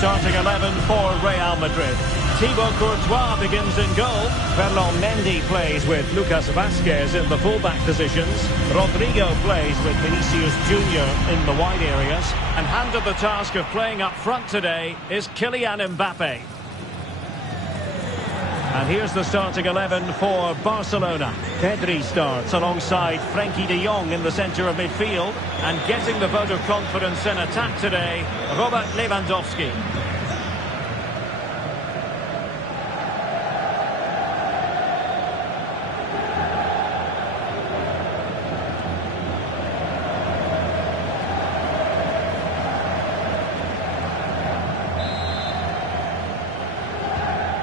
Starting 11 for Real Madrid. Thibaut Courtois begins in goal. Ferland Mendy plays with Lucas Vazquez in the fullback positions. Rodrigo plays with Vinicius Junior in the wide areas. And handed the task of playing up front today is Kylian Mbappe. And here's the starting 11 for Barcelona. Pedri starts alongside Frenkie de Jong in the centre of midfield. And getting the vote of confidence in attack today, Robert Lewandowski.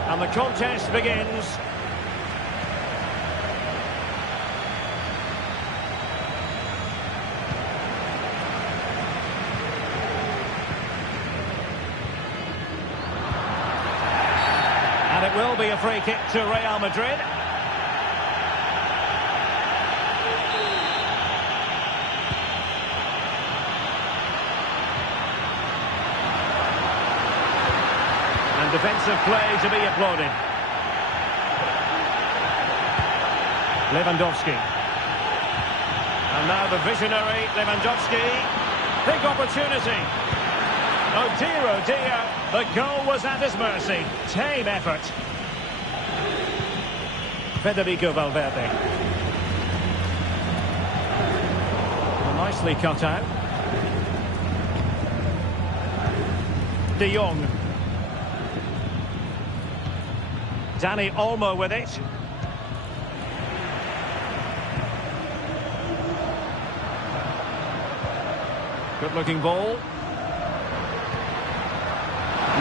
And the contest begins. And it will be a free kick to Real Madrid. Defensive play to be applauded. Lewandowski. And now the visionary Lewandowski. Big opportunity. Oh dear, the goal was at his mercy. Tame effort. Federico Valverde. Well, nicely cut out. De Jong. Dani Olmo with it. Good looking ball.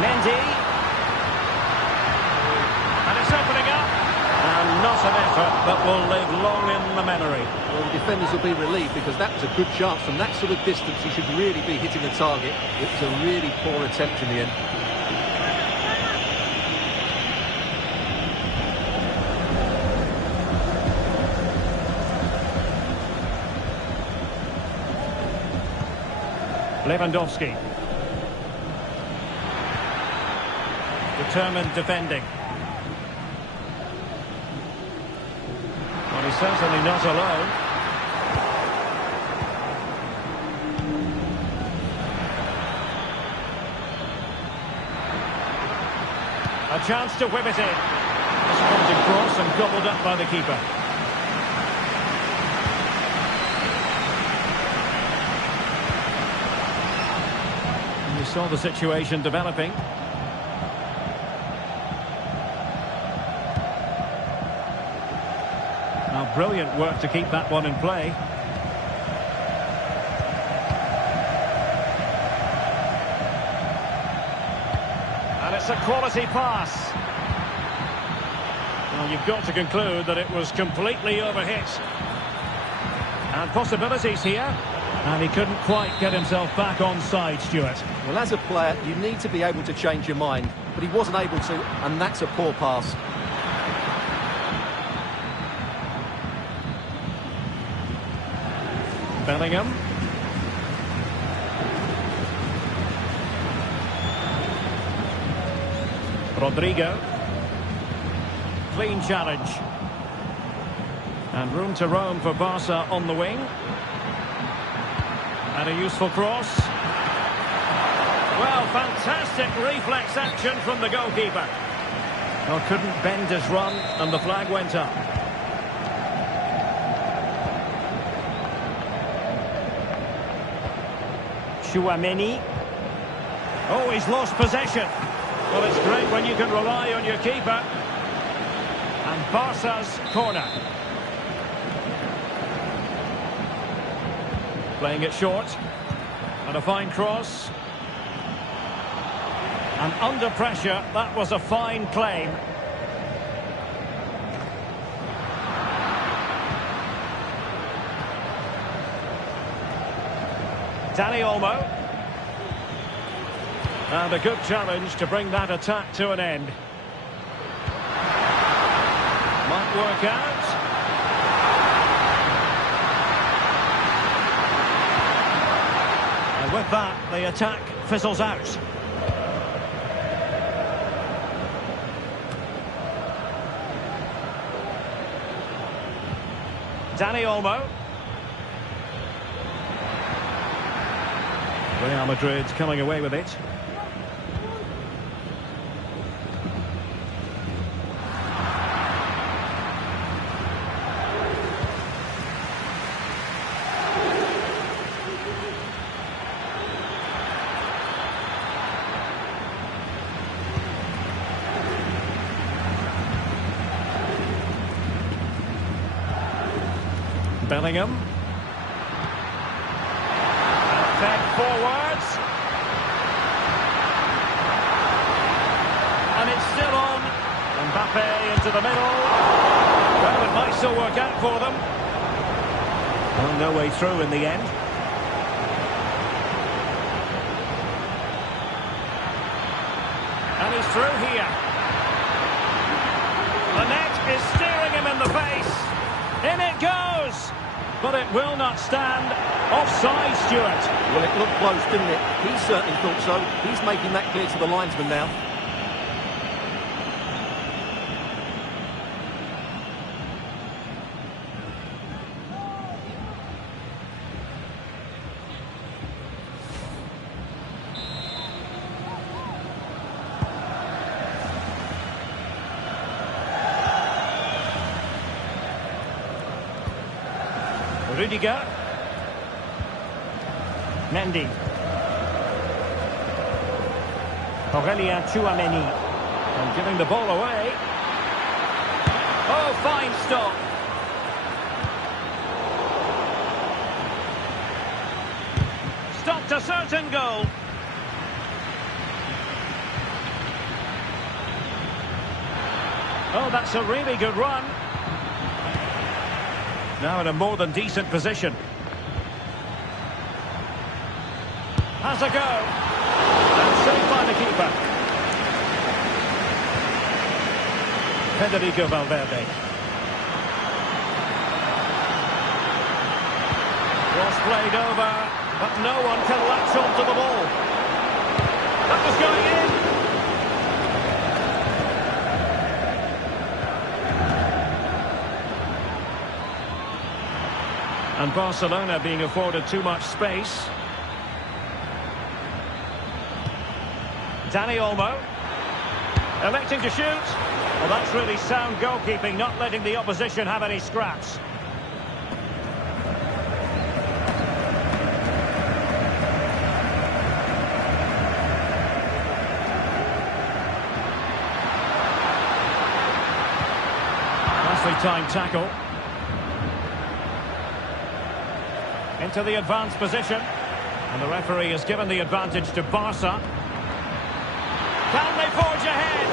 Mendy. And it's opening up. And not an effort that will live long in the memory. Well, the defenders will be relieved because that was a good chance. From that sort of distance, he should really be hitting the target. It was a really poor attempt in the end. Lewandowski. Determined defending. Well, he's certainly not alone. A chance to whip it in. This comes across and gobbled up by the keeper. Saw the situation developing. Now, brilliant work to keep that one in play. And it's a quality pass. Well, you've got to conclude that it was completely overhit. And possibilities here. And he couldn't quite get himself back on side, Stuart. Well, as a player, you need to be able to change your mind. But he wasn't able to, and that's a poor pass. Bellingham. Rodrigo. Clean challenge. And room to roam for Barca on the wing. And a useful cross. Well, fantastic reflex action from the goalkeeper. Well, couldn't bend his run, and the flag went up. Tchouaméni. Oh, he's lost possession. Well, it's great when you can rely on your keeper. And Barca's corner. Playing it short. And a fine cross. And under pressure, that was a fine claim. Dani Olmo. And a good challenge to bring that attack to an end. Might work out. And with that, the attack fizzles out. Dani Olmo. Real Madrid coming away with it. Bellingham. Fed forwards. And it's still on. Mbappe into the middle. Well, it might still work out for them. Well, no way through in the end. And he's through here. The net is staring him in the face. In it goes! But it will not stand. Offside, Stuart. Well, it looked close, didn't it? He certainly thought so. He's making that clear to the linesman now. Rudiger. Mendy. Aurelien Tchouameni. And giving the ball away. Oh, fine stop. Stopped a certain goal. Oh, that's a really good run. Now in a more than decent position. Has a go. And saved by the keeper. Federico Valverde. Cross played over, but no one can latch onto the ball. That was going in. And Barcelona being afforded too much space. Dani Olmo. Electing to shoot. Well, that's really sound goalkeeping, not letting the opposition have any scraps. Nicely timed tackle. Into the advanced position. And the referee has given the advantage to Barca. Can they forge ahead?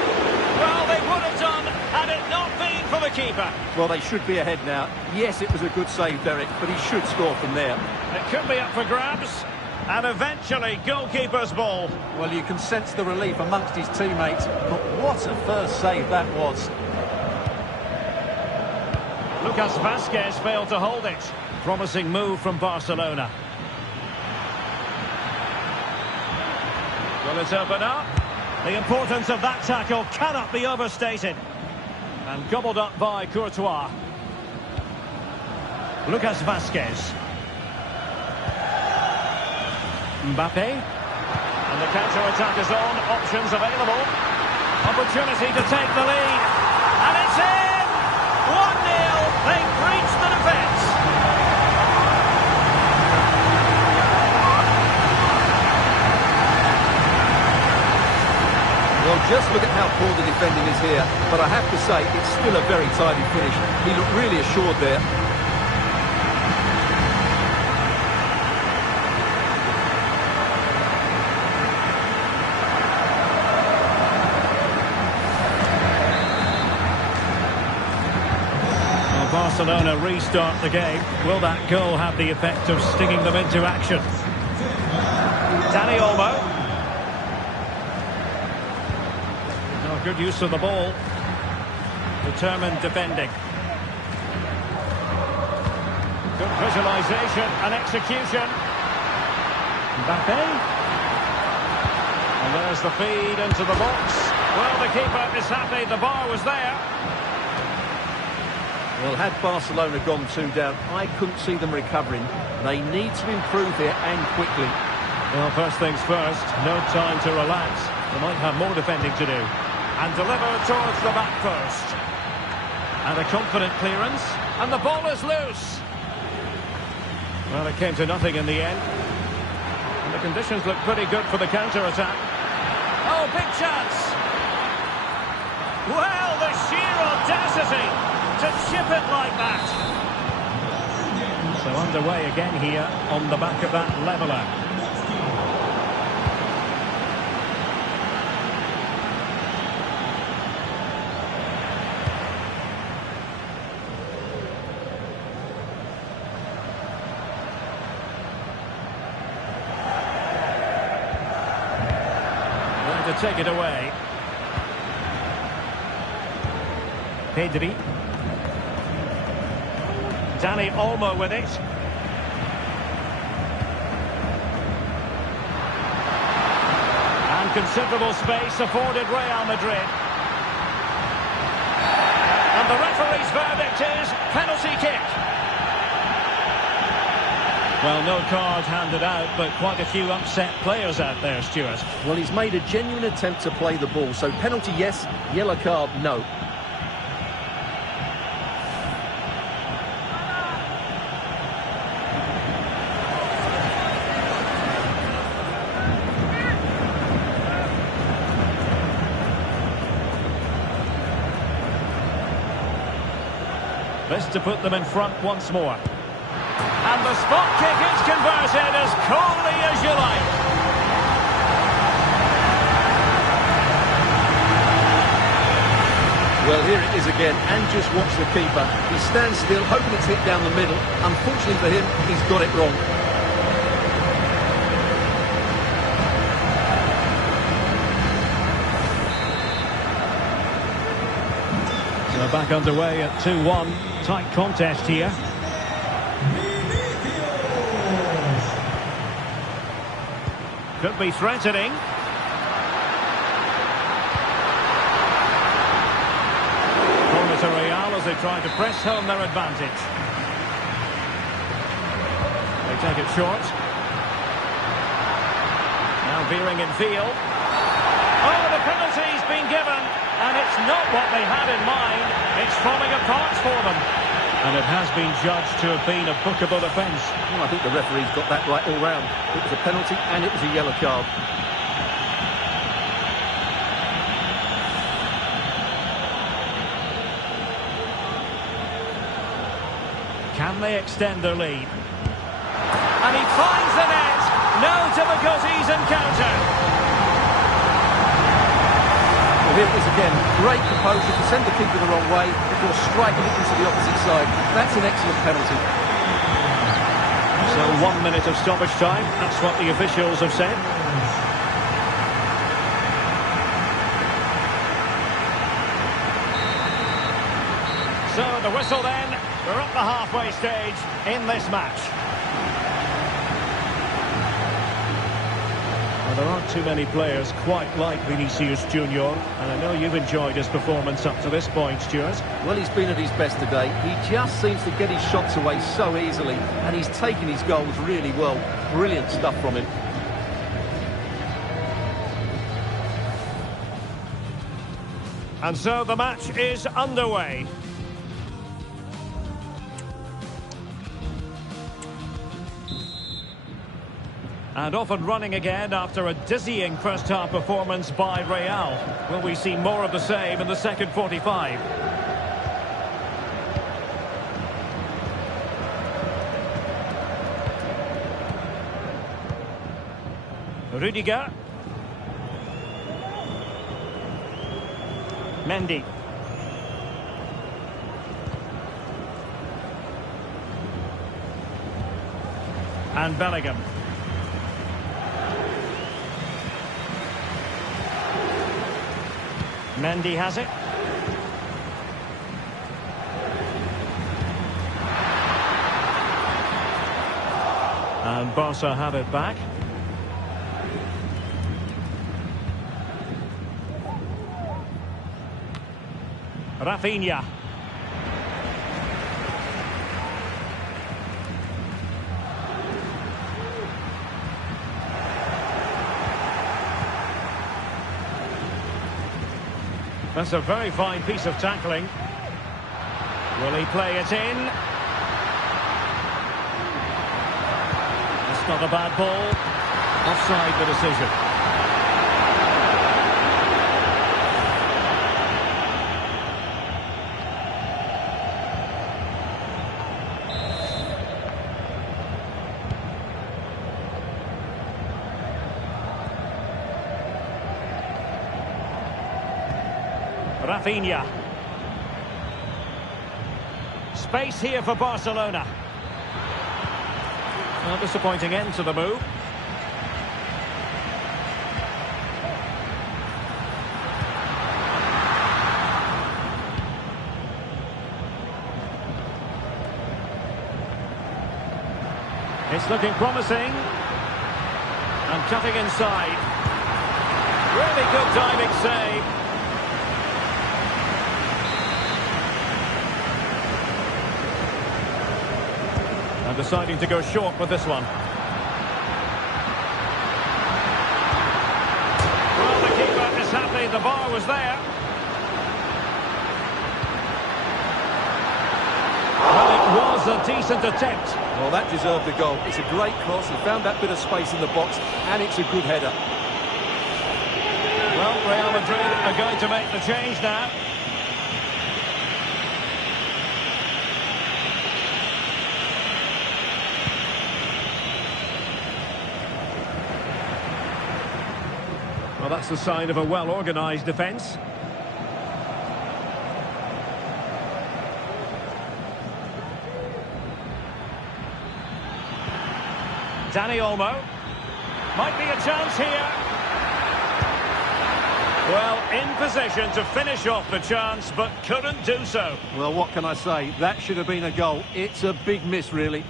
Well, they would have done had it not been for the keeper. Well, they should be ahead now. Yes, it was a good save, Derek, but he should score from there. It could be up for grabs. And eventually, goalkeeper's ball. Well, you can sense the relief amongst his teammates. But what a first save that was. Lucas Vázquez failed to hold it. Promising move from Barcelona. Will it open up? The importance of that tackle cannot be overstated. And gobbled up by Courtois. Lucas Vázquez. Mbappe. And the counter-attack is on. Options available. Opportunity to take the lead. And it's in! 1-0. They've breached the defence. Well, just look at how poor the defending is here. But I have to say, it's still a very tidy finish. He looked really assured there. Well, Barcelona restart the game. Will that goal have the effect of stinging them into action? Dani Olmo. Good use of the ball. Determined defending. Good visualisation and execution. Mbappe. And there's the feed into the box. Well, the keeper is happy the bar was there. Well, had Barcelona gone 2 down, I couldn't see them recovering. They need to improve here and quickly. Well, first things first, no time to relax. They might have more defending to do. And deliver towards the back first. And a confident clearance. And the ball is loose. Well, it came to nothing in the end. And the conditions look pretty good for the counter-attack. Oh, big chance! Well, the sheer audacity to chip it like that. So underway again here on the back of that leveller. To take it away. Pedri. Dani Olmo with it. And considerable space afforded Real Madrid. And the referee's verdict is penalty kick. Well, no card handed out, but quite a few upset players out there, Stuart. Well, he's made a genuine attempt to play the ball, so penalty yes, yellow card no. This to put them in front once more. And the spot kick is converted as coolly as you like. Well, here it is again, and just watch the keeper. He stands still, hoping it's hit down the middle. Unfortunately for him, he's got it wrong. So back underway at 2-1. Tight contest here. Could be threatening. Corner to Real as they try to press home their advantage. They take it short. Now veering in field. Oh, the penalty's been given, and it's not what they had in mind. It's falling apart for them. And it has been judged to have been a bookable offence. Well, I think the referee's got that right all round. It was a penalty and it was a yellow card. Can they extend their lead? And he finds the net. No difficulties in counter. Well, here it is again. Great composure to send the keeper the wrong way before striking it into the opposite side. That's an excellent penalty. So 1 minute of stoppage time. That's what the officials have said. So the whistle then. We're at the halfway stage in this match. Well, there aren't too many players quite like Vinicius Junior, and I know you've enjoyed his performance up to this point, Stuart. Well, he's been at his best today. He just seems to get his shots away so easily, and he's taken his goals really well. Brilliant stuff from him. And so the match is underway. And off and running again after a dizzying first-half performance by Real. Will we see more of the same in the second 45? Rudiger. Mendy. And Bellingham. Mendy has it. And Barca have it back. Rafinha. That's a very fine piece of tackling. Will he play it in? That's not a bad ball. Offside the decision. Rafinha. Space here for Barcelona. A disappointing end to the move. It's looking promising. And cutting inside. Really good diving save. And deciding to go short with this one. Well, the keeper is happy the bar was there. Well, it was a decent attempt. Well, that deserved the goal. It's a great cross. He found that bit of space in the box, and it's a good header. Well, Real Madrid are going to make the change now. Well, that's the sign of a well-organised defence. Dani Olmo. Might be a chance here. Well, in position to finish off the chance, but couldn't do so. Well, what can I say? That should have been a goal. It's a big miss, really.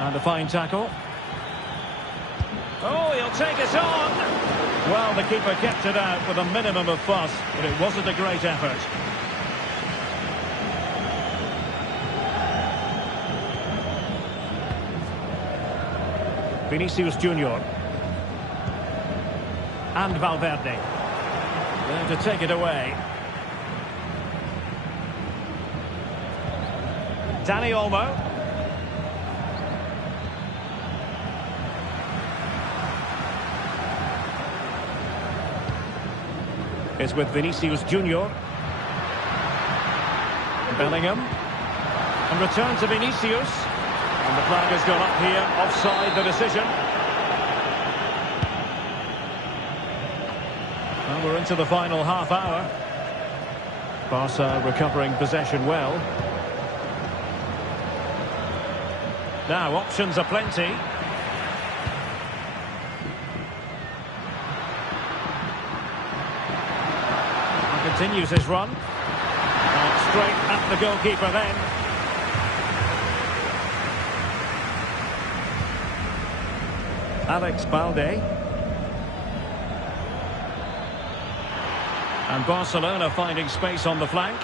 And a fine tackle. Oh, he'll take it on. Well, the keeper kept it out with a minimum of fuss, but it wasn't a great effort. Vinicius Junior. And Valverde. There to take it away. Dani Olmo. It's with Vinicius Junior. Bellingham. And return to Vinicius. And the flag has gone up here. Offside the decision. Well, we're into the final half hour. Barca recovering possession well. Now, options are plenty. Continues his run. Straight at the goalkeeper then. Alex Balde. And Barcelona finding space on the flank.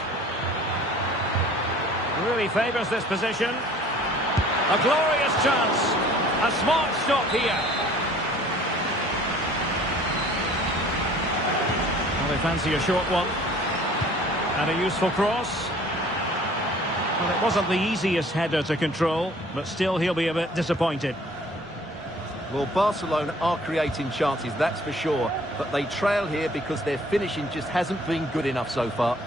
Really favours this position. A glorious chance. A smart stop here. Well, they fancy a short one. And a useful cross. Well, it wasn't the easiest header to control, but still he'll be a bit disappointed. Well, Barcelona are creating chances, that's for sure. But they trail here because their finishing just hasn't been good enough so far.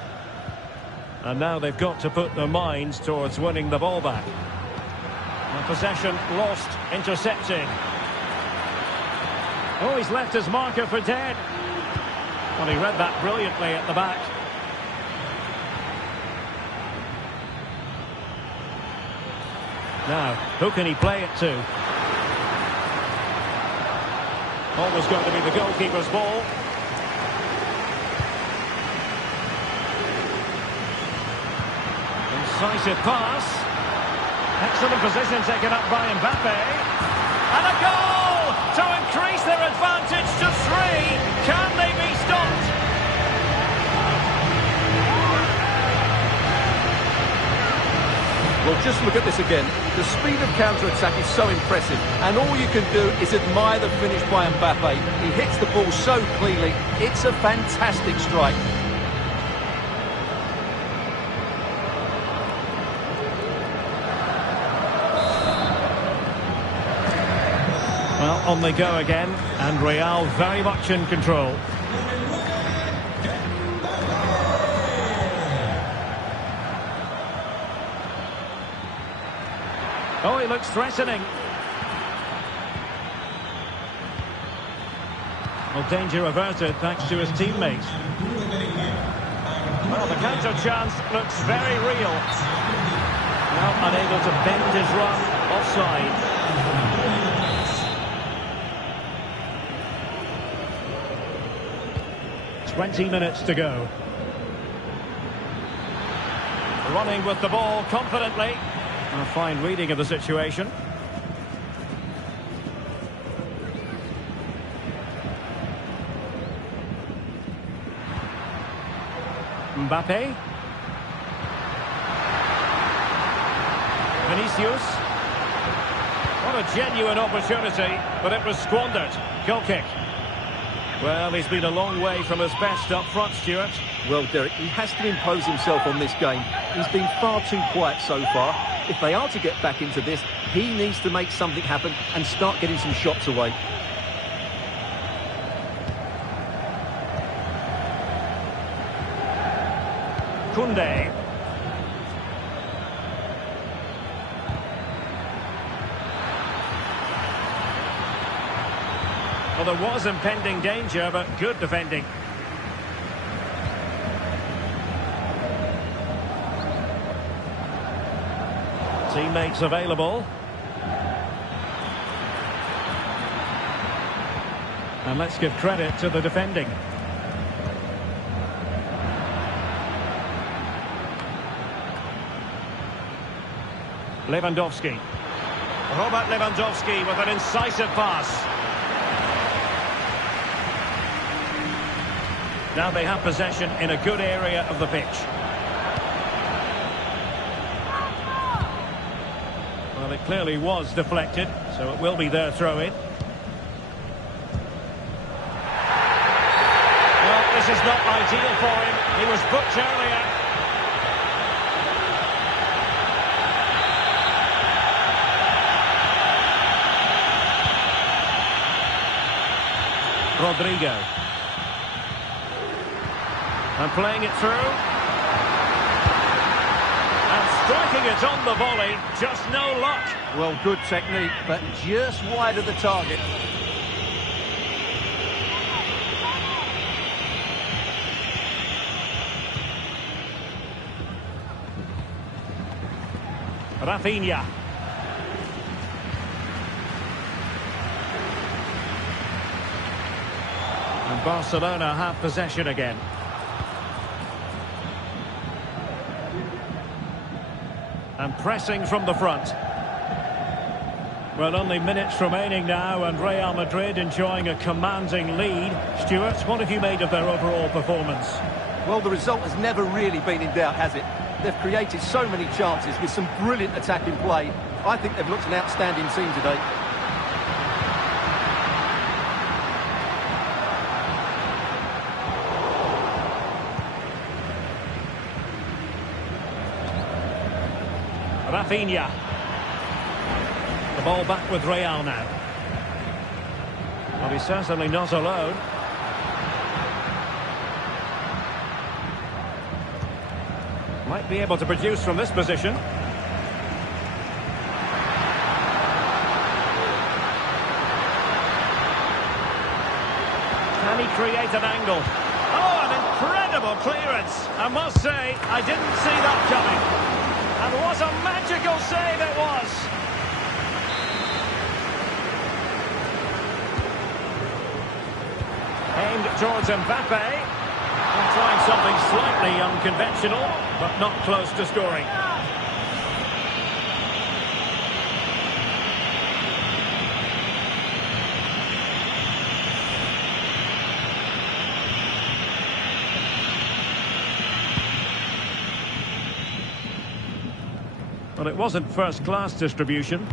And now they've got to put their minds towards winning the ball back. And possession lost, intercepted. Oh, he's left his marker for dead. Well, he read that brilliantly at the back. Now, who can he play it to? Always going to be the goalkeeper's ball. Incisive pass. Excellent position taken up by Mbappe. And a goal to increase their advantage to 3. Can they be stopped? Well, just look at this again. The speed of counter-attack is so impressive, and all you can do is admire the finish by Mbappe. He hits the ball so cleanly. It's a fantastic strike. Well, on they go again, and Real very much in control. Oh, he looks threatening. Well, danger averted thanks to his teammate. Well, the counter chance looks very real. Now unable to bend his run, offside. 20 minutes to go. Running with the ball confidently. A fine reading of the situation. Mbappe. Vinicius. What a genuine opportunity, but it was squandered. Goal kick. Well, he's been a long way from his best up front, Stuart. Well, Derek, he has to impose himself on this game. He's been far too quiet so far. If they are to get back into this, he needs to make something happen and start getting some shots away. Koundé. Well, there was impending danger, but good defending. Teammates available. And let's give credit to the defending. Lewandowski. Robert Lewandowski with an incisive pass. Now they have possession in a good area of the pitch. Well, it clearly was deflected, so it will be their throw-in. Well, this is not ideal for him. He was booked earlier. Rodrigo. And playing it through. And striking it on the volley. Just no luck. Well, good technique, but just wide of the target. Rafinha. And Barcelona have possession again. And pressing from the front. Well, only minutes remaining now, and Real Madrid enjoying a commanding lead. Stuart, what have you made of their overall performance? Well, the result has never really been in doubt, has it? They've created so many chances with some brilliant attacking play. I think they've looked an outstanding team today. Rafinha. The ball back with Real now. Well, he's certainly not alone. Might be able to produce from this position. Can he create an angle? Oh, an incredible clearance. I must say, I didn't see that coming. And what a magical save it was! Aimed towards Mbappe. And trying something slightly unconventional, but not close to scoring. Well, it wasn't first-class distribution.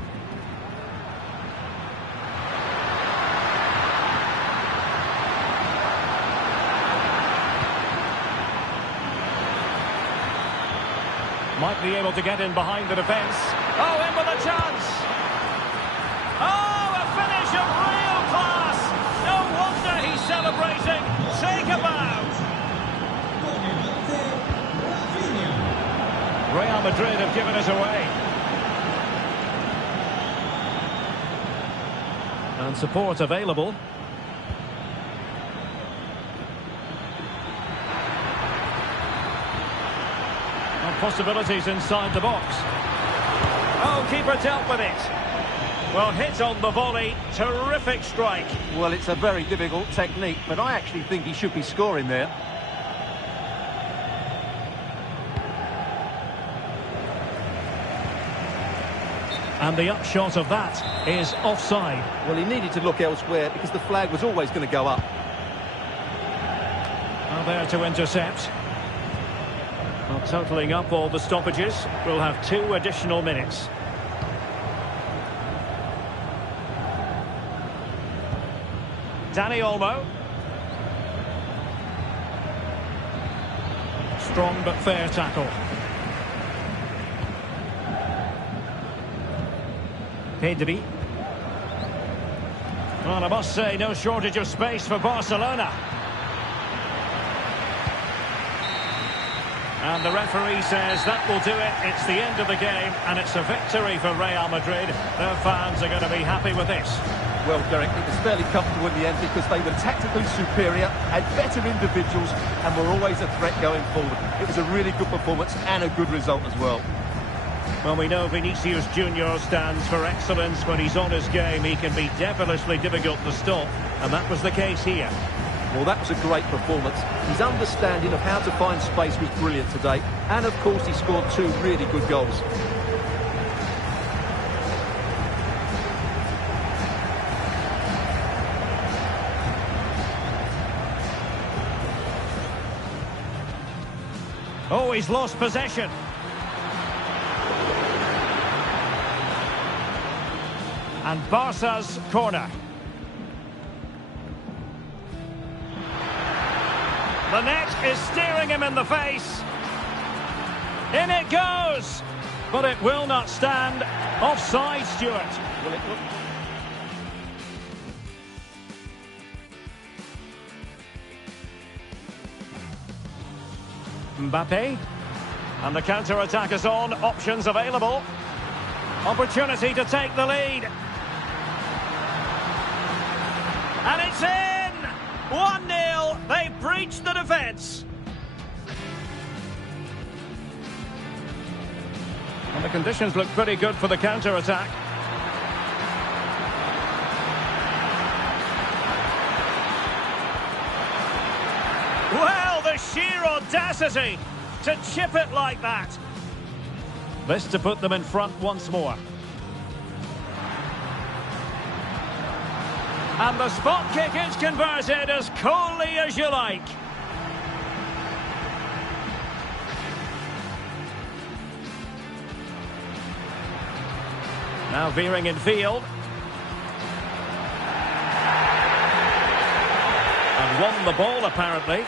Might be able to get in behind the defence. Oh, in with a chance! Oh, a finish of real class! No wonder he's celebrating. Take a bow! Real Madrid have given it away. And support available. Possibilities inside the box. Oh, keeper dealt with it. Well, hit on the volley. Terrific strike. Well, it's a very difficult technique, but I actually think he should be scoring there. And the upshot of that is offside. Well, he needed to look elsewhere because the flag was always going to go up. Well, there to intercept. Well, totalling up all the stoppages, we'll have 2 additional minutes. Dani Olmo. Strong but fair tackle. Pedri. Well, I must say, no shortage of space for Barcelona. And the referee says that will do it. It's the end of the game, and it's a victory for Real Madrid. Their fans are going to be happy with this. Well, Derek, it was fairly comfortable in the end because they were tactically superior, had better individuals, and were always a threat going forward. It was a really good performance and a good result as well. Well, we know Vinicius Junior stands for excellence. When he's on his game, he can be devilishly difficult to stop, and that was the case here. Well, that was a great performance. His understanding of how to find space was brilliant today. And, of course, he scored 2 really good goals. Oh, he's lost possession. And Barca's corner. The net is staring him in the face. In it goes. But it will not stand. Offside, Stuart. Will it look? Mbappe. And the counter-attack is on. Options available. Opportunity to take the lead. And it's in! 1-0. They breached the defence. And the conditions look pretty good for the counter-attack. Well, the sheer audacity to chip it like that. This to put them in front once more. And the spot kick is converted as coolly as you like. Now veering in field. And won the ball, apparently.